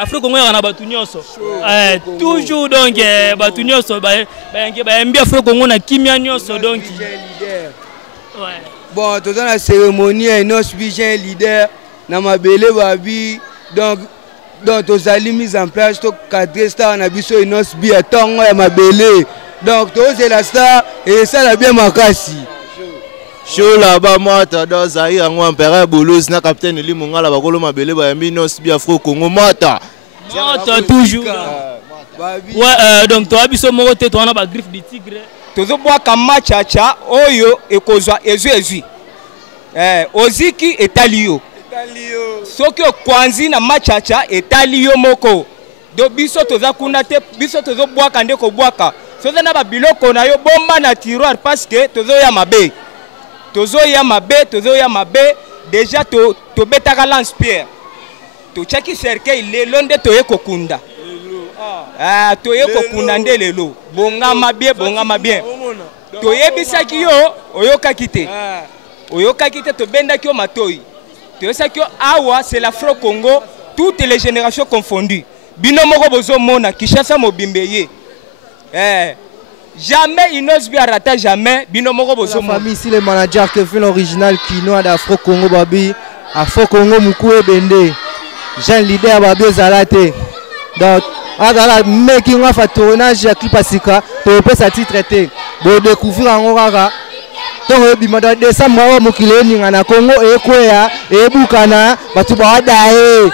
Afrique Congo na batu nyonso toujours donc batu nyonso ba mbia Afrique Congo na kimia nyonso donc ouais bon tout la cérémonie nos bijin leader na mabele babi donc tous ali mise en place to cadre star na biso nos bi atongo ya mabele donc tous la star et ça la bien makasi show là-bas moi dans Zaïre en empereur Boulos na capitaine Limonga la bakolo mabele ba minos bi Afro Congo mata toujours ouais donc toi biso moko te to na ba griffe du tigre tozo boa kama chacha oyo ekozwa ezwi oziki etalio soki okwanzi na machacha etalio moko do biso toza kuna te biso tozo boa kande ko boaka soza na ba biloko na yo bomba na tiroir parce que tozo ya mabe tozo ya mabe déjà to betaka lance pierre to chaki cercueil lelo nde to ekokunda to ekokunda nde lelo bongama bien to yebisaki yo oyokaki te to bendaki yo matoi to yosaki yo awa c'est l'Afro Congo toutes les générations confondues bino moko bozo mona Kishasa mobimbe jamais il n'ose bien rater jamais bino moko bozo mona famille ici les managers qui fait l'original Kinoa d'Afro Congo babi Afro Congo Mukue Bende jeune leader babi Zalate donc agala making of a tournage ya clip asika to pesa titre bo découvrir en orara donc bimada décembre wa mokile ninga na Congo ekwea ebukana batu ba dae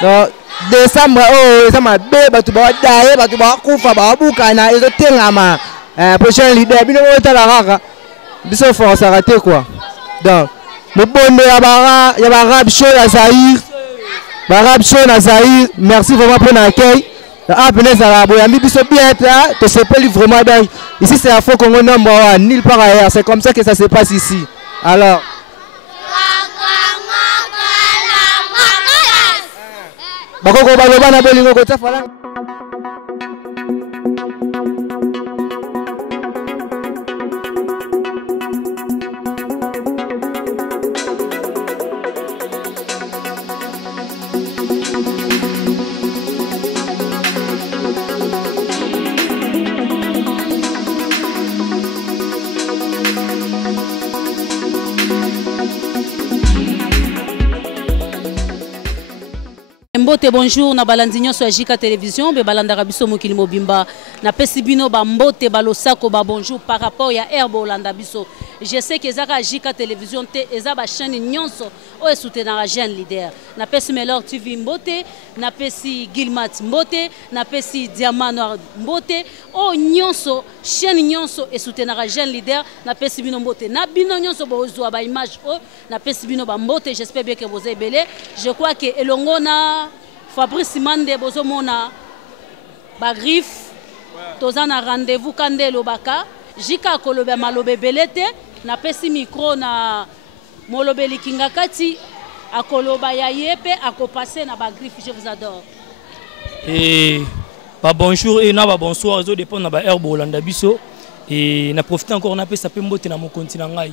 donc décembre ça m'a bé batu ba dae batu ba kufa ba bukana ezo tengama prochain leader bino tala raka biso force raté quoi donc le bonne ya barab show ya Zaïre barab show na Zaïre merci vraiment pour l'accueil. Ah, vraiment ici c'est Afro Congo number 1, nulle part ailleurs, c'est comme ça que ça se passe ici. Alors Mbote bonjour na balandinyo sur Jika Télévision be balandaka biso mokili mobimba na pesibino ba mbote balosako ba bonjour par rapport ya Herbo Olanda biso. Je sais que ezaka Jika Télévision te eza ba chaîne nyonso o soutenir jeune leader. Na pesi Melor TV mbote, na pesi Gilmat mbote, na pesi Diamant Noir mbote, o nyonso chaîne nyonso e soutenir jeune leader na pesi bino mbote. Na bino nyonso bozwa ba image o na pesi bino ba mbote, j'espère bien que vous êtes belé. Je crois que elongona Fabrice Mande bozomona ba griffe tozana rendez-vous kande lobaka Jika kolobe malobe belete na pesi micro na molobe likinga kati akoloba ya yepe akopase na ba griffe. Je vous adore. Et ba bonjour et na ba bonsoir zo dépend na ba Herbo Olanda biso et na profiter encore na pesa pembote na mon continent ngai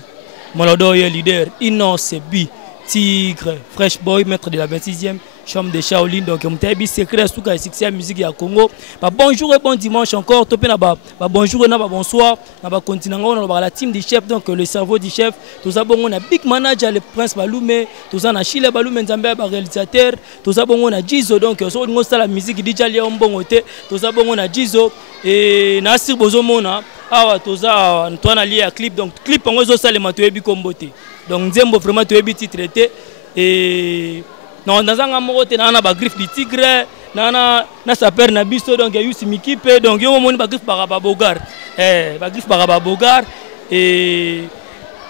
molodo ye leader Innocent bi Tigre Fresh Boy maître de la 26e chambre de Shaolin donc mtabi secret suka succès musique ya Congo. Ba bonjour et bon dimanche encore topé na ba bonjour et na ba bonsoir na ba continent na ba la team du chef donc le cerveau du chef tous abongo na big manager le prince Balume tous na Chile Balume Nzambe ba réalisateur tous abongo na Jizo donc so ngo la musique DJ Lia Mbongo te tous abongo na Jizo et na Sir Bozomona awa toza Antoine lié à clip donc clip ngo zo sale matoyebi kombote donc nzembo vraiment toyebi titre et non dans un amour te na ba griffe du tigre na saper na biso donc yusi mikipe donc yo moni ba griffe par Bogar ba griffe par Bogar et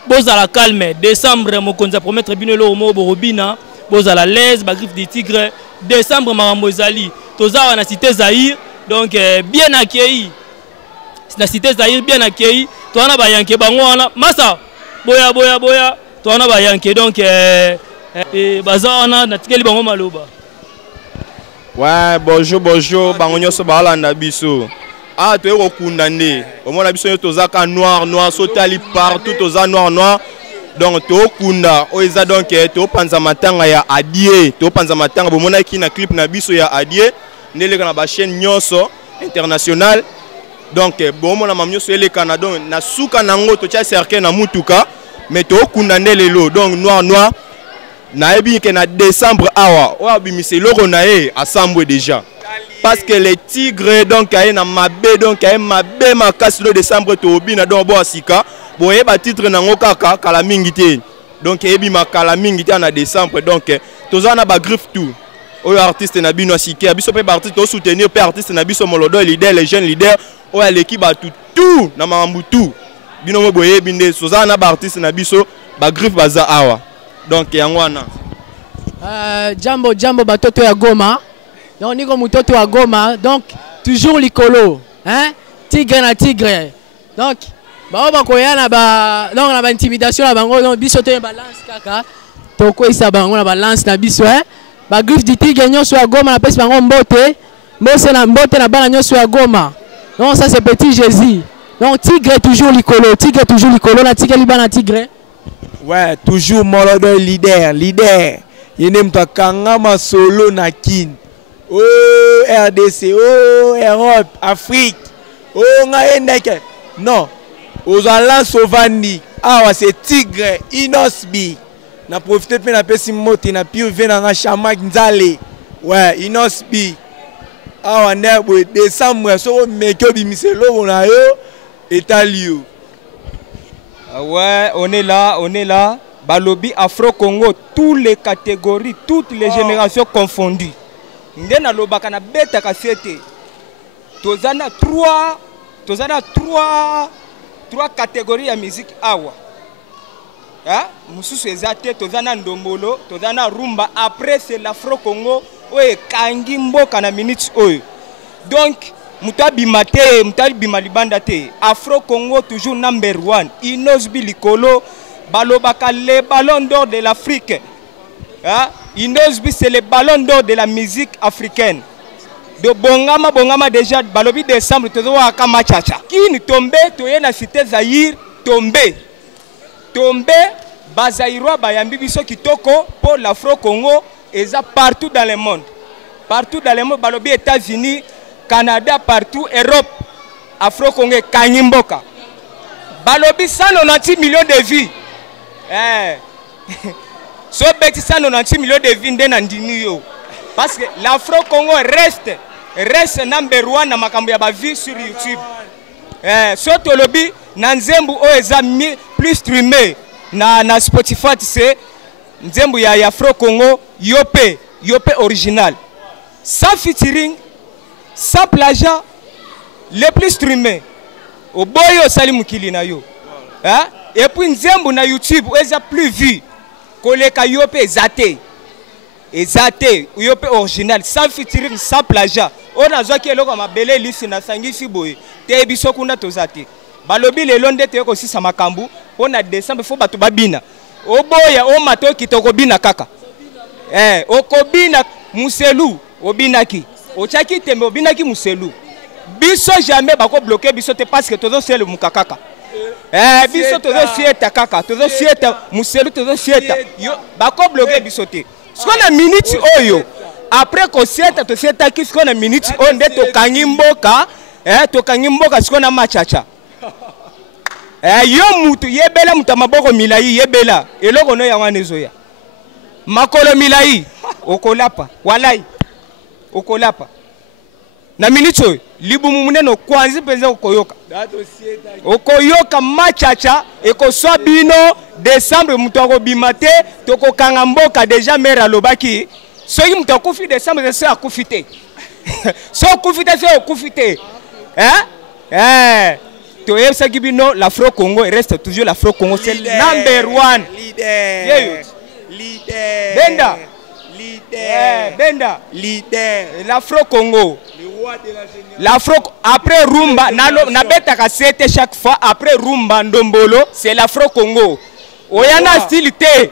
bozala calme décembre mokonza promettre bino lo mo borobina bozala l'aise ba griffe du tigre décembre marambo ezali toza na cité Zaïre donc bien accueilli na cité Zaïre bien accueilli to na ba yanke bango wana masa boya to na ba yanke donc et bazana na tikeli bango maloba. Ouais, bonjour bango nyoso ba Olanda biso. Ah to eko kundande. Omona biso yo tozaka noir sotali partout toza noir donc tokunda oeza donc topanza matanga ya Adie topanza matanga bomona ki na clip na biso ya Adie neleka na ba chaîne nyonso international donc bomona mamnyoso eleka na donc na suka nango to tia cercle na mutuka mais tokunda nelelo donc noir na ebi ke na décembre awa o abimise loko na e assemble déjà parce que les tigres donc aye na mabe donc aye mabe makasi le décembre to obina donc bo asika boye ba titre nango kaka kala mingi te donc ebi makala mingi te na décembre donc tozana ba griffe tout oyo artiste na bino asika biso pe ba artiste to soutenir pe artiste na biso molodo leader les jeunes leaders oyo l'équipe ba tout na mambu tout bino mo boye binde tozana ba artiste na biso ba griffe baza awa donc yango wana jambo batoto ya Goma donc niko mutoto wa Goma donc toujours likolo hein tigre na tigre donc ba koyana ba donc na ba intimidation na bango donc biso te balance kaka to ko isa bango na balance na biso hein ba griffe di tigre nyonso ya Goma na pesi bango mbote mbote na bana nyonso ya Goma donc ça c'est petit Jésus donc tigre toujours likolo na tigre libana tigre ouais toujours molodo leader yene mtu akangama solo na kin oh RDC oh Europe Afrique oh ngaendeke non aux alliances sauvandi awa c'est tigre Inosbi na profiter pe na pesi moti na pire na nga chamak nzale ouais Inosbi awa nebo décembre so mekyo bimiselo na yo etalio ouais on est là Balobi Afro-Congo, toutes les catégories, toutes les générations confondues. Ndena lobaka na beta kasete. Tozana trois catégories de musique awa. Hein? Mususu ezate tozana ndombolo, tozana rumba. Après c'est l'Afro-Congo, oye kangi mboka na minutes oyo. Donc mutabi mate, mutabi bimalibanda te. Afro-Congo toujours number 1. Inosbi likolo. Balobaka les ballons d'or de l'Afrique. Hein? Inosbi c'est le ballon d'or de la musique africaine. De Bongama déjà balobi décembre tozo aka machacha. Kini tombe toye na cité Zaïre tombe bazaïrois bayambi biso kitoko pour l'Afro-Congo et ça partout dans le monde. Partout dans le monde balobi États-Unis, Canada partout Europe Afro-Congo kanyimboka. Balobi 190 millions de vies. So beti 196 millions de vies ndena ndini yo parce que l'Afro-Congo reste number 1 na makambo ya ba vie sur YouTube. So tolobi na nzembu o eza plus streamé na Spotify c'est nzembu ya Afro-Congo yope original sans featuring sans plagiat le plus streamé au boyo sali mukili na yo hein? Et puis nzembo na YouTube eza plus vu koleka yope ezate yope original sans featuring sans plagiat on a zoki eloko mabele lisi na sangisi boye te biso kuna tozate balobi lelo ndete ko sisa makambu on a décembre fo bato babina oboya o mato kitoko bina kaka okobina muselu obinaki ochaki tembe obinaki muselu biso jamais bako bloquer biso te parce que tozo sele mukakaka biso tozo sieta kaka tozo sieta muselu tozo sieta yo bako bloquer biso te ce qu'on a minute oyo après ko sieta to sieta ki ce qu'on a minute on de to kangimboka ce qu'on a machacha yo mutu yebela mutamaboko milai yebela eloko no yango nezoya makolo milai okolapa walai okolapa na minute libumu muneno kwanzi penza okoyoka machacha ekoswa bino décembre mutako bimate toko kanga mboka déjà mera lobaki soki mutako fi décembre c'est akufite so kufite c'est okufite to yesa kibino l'Afro-Congo reste toujours l'Afro-Congo c'est number 1 leader Benda l'Afro-Congo l'Afro après rumba na beta kasete chaque fois après rumba ndombolo c'est l'Afro-Congo oyana style te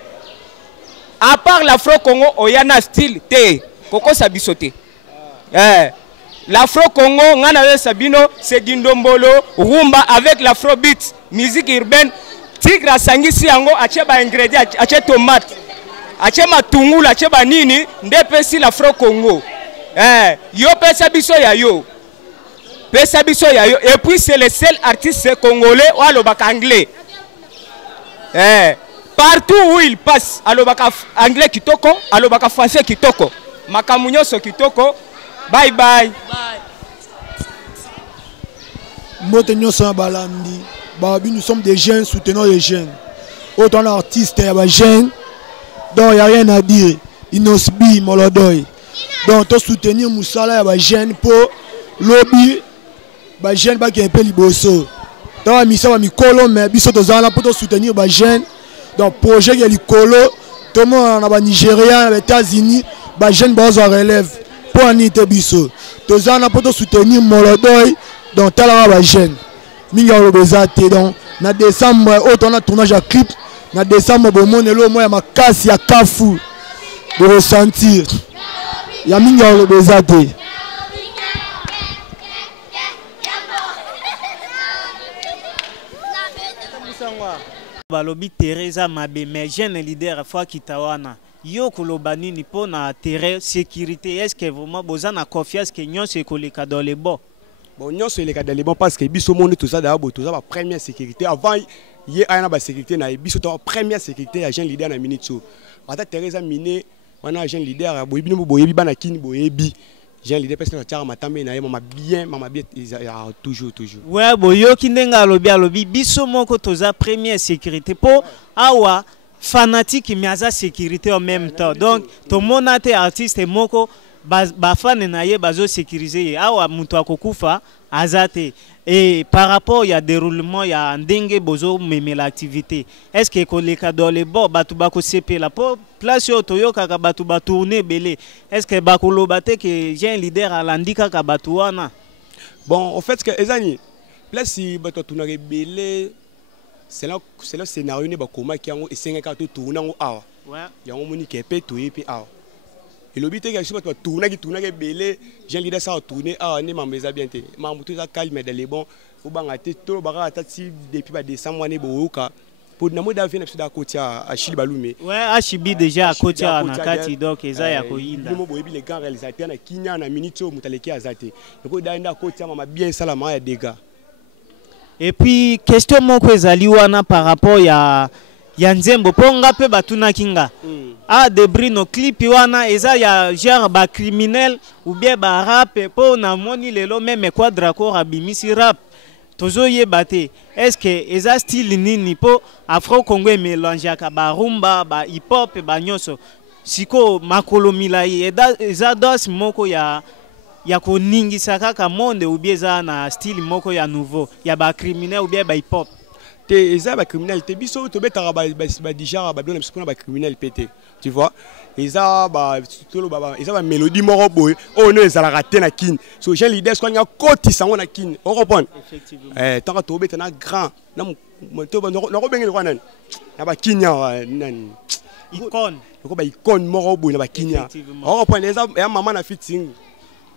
à part l'Afro-Congo oyana style te koko sabisote l'Afro-Congo ngana sabino c'est du ndombolo rumba avec l'Afrobeat musique urbaine Tigre asangisi yango atie ba ingrédients, atie tomate, atie matungulu, atie ba nini, nde pesi la Afro Congo. Yo pesa biso ya yo. Pesa biso ya yo. Et puis c'est le seul artiste congolais ou alobaka anglais. Partout où il passe, alobaka anglais kitoko, alobaka français kitoko. Makamunyo so kitoko. Bye bye. Mbote nyonso na balandi. Babi, nous sommes des jeunes, soutenons les jeunes. Autant d'artistes, il y a des jeunes. Donc il n'y a rien à dire. Inosbi, Molodoy. Donc tout soutenir Moussala, il y a des jeunes pour lobby. Les jeunes qui sont un peu liboso. Donc la mission va me colo, mais biso tozala pour soutenir les jeunes. Donc projet qui est licolo, tout le monde en Nigeria, les États-Unis, les jeunes qui relève pour en être biso. Tozala pour soutenir Molodoy, donc t'as les jeunes. Minga olobezate donc na décembre autant on a tournage à clip na décembre bon mon elo moi ya makasi ya kafu de ressentir ya minga olobezate balobi Teresa Mabe mais jeune leader fois kitawana yo koloba nini po na terrain sécurité est-ce que vraiment boza na confiance que nyon se koleka dans les bords. Bon, nous sommes les cas de l'Éban parce que biso monde tout ça d'abord tout ça la première sécurité avant hier a na sécurité na biso to première sécurité agent leader na minute ata Teresa Miné on a agent leader boyebi no boyebi bana kini boyebi agent leader parce que na tchara matambe na mama bien toujours ouais boyo kindenga alobi biso moko toza première sécurité po awa fanatique miaza sécurité en même temps donc tout monde a été artiste moko bafane na ye bazo sécuriser awa mutu akokufa azate et par rapport ya déroulement ya ndenge bozo memela activité est-ce que koleka dans les bords batu bako sepela po place yo toyoka ka batu tourner belé est-ce que bakolobate que j'ai un leader alandika ka batu wana bon en fait que ezani place si batu tourner belé c'est là scénario ne bakoma ki yango esenga ka to tourner ngo awa ouais yango moni kepe toyepe awa. Et le but est que je vais tourner belé, j'ai l'idée ça tourner ah ne m'embêta bien te. Ma moto ça calme dans les bons, faut bangater tout bara atati depuis ba décembre ne boka. Pour na moda vient à côté à Chili Balume. Ouais, à Chibi déjà à côté na kati donc eza ya koyinda. Nous boyebi les grands réalisateurs na Kenya na minute mutaleki azate. Donc daenda côté mama bien ça la ma ya dégâts. Et puis question moko ezali wana par rapport ya Nzembo ponga pe batuna kinga a debris no clip wana eza ya genre ba criminel ou bien ba rap po na moni lelo même quadraco abimisi rap tozo yebate est-ce que eza style nini po Afro Congo mélange ka ba rumba ba hip hop ba nyoso siko makolo milai eza dos moko ya ko ningisa kaka monde ou bien eza na style moko ya nouveau ya ba criminel ou bien ba hip hop eza ba criminalité biso to betara ba déjà ba bien na ba criminel pété tu vois eza ba tolo ba eza ba mélodie moko boy o no eza la raté na kin so j'ai l'idée ko nga koti sango na kin on comprend effectivement tant to beta na grand na to ba no ko bengeli kwa nani na ba kinya nani icône ko ba icône moko boy na ba kinya on comprend eza ya maman na fitting.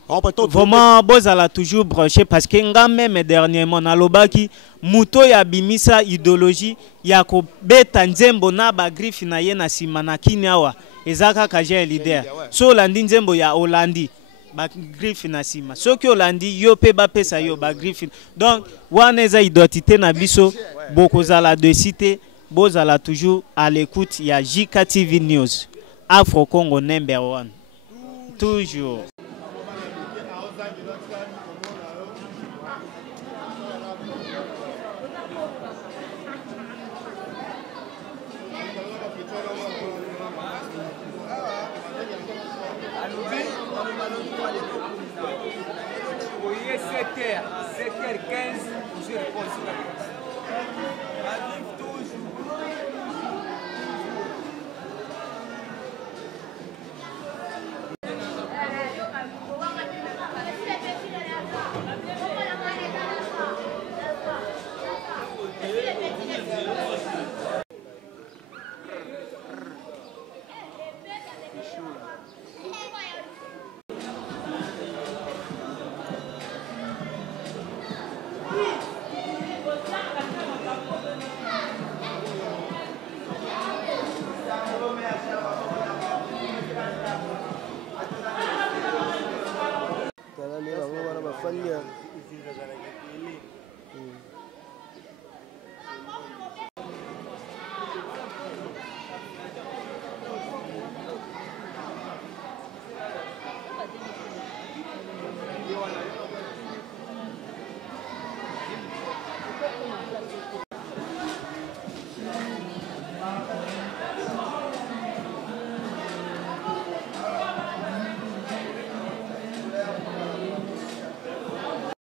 Vraiment, bozala toujours branché parce que nga même dernièrement na lobaki muto ya bimisa idéologie ya ko beta Nzembo na ba griffe na ye na sima na kinyawa ezaka ka j'ai leader so landi Nzembo ya Holandi ba griffe na sima so ki Holandi yo pe ba pesa yo ba griffe donc wana eza identité na biso bokozala de cité bozala toujours à l'écoute ya JK TV News Afro Congo #1 toujours. Oui, 7h15, je réponds.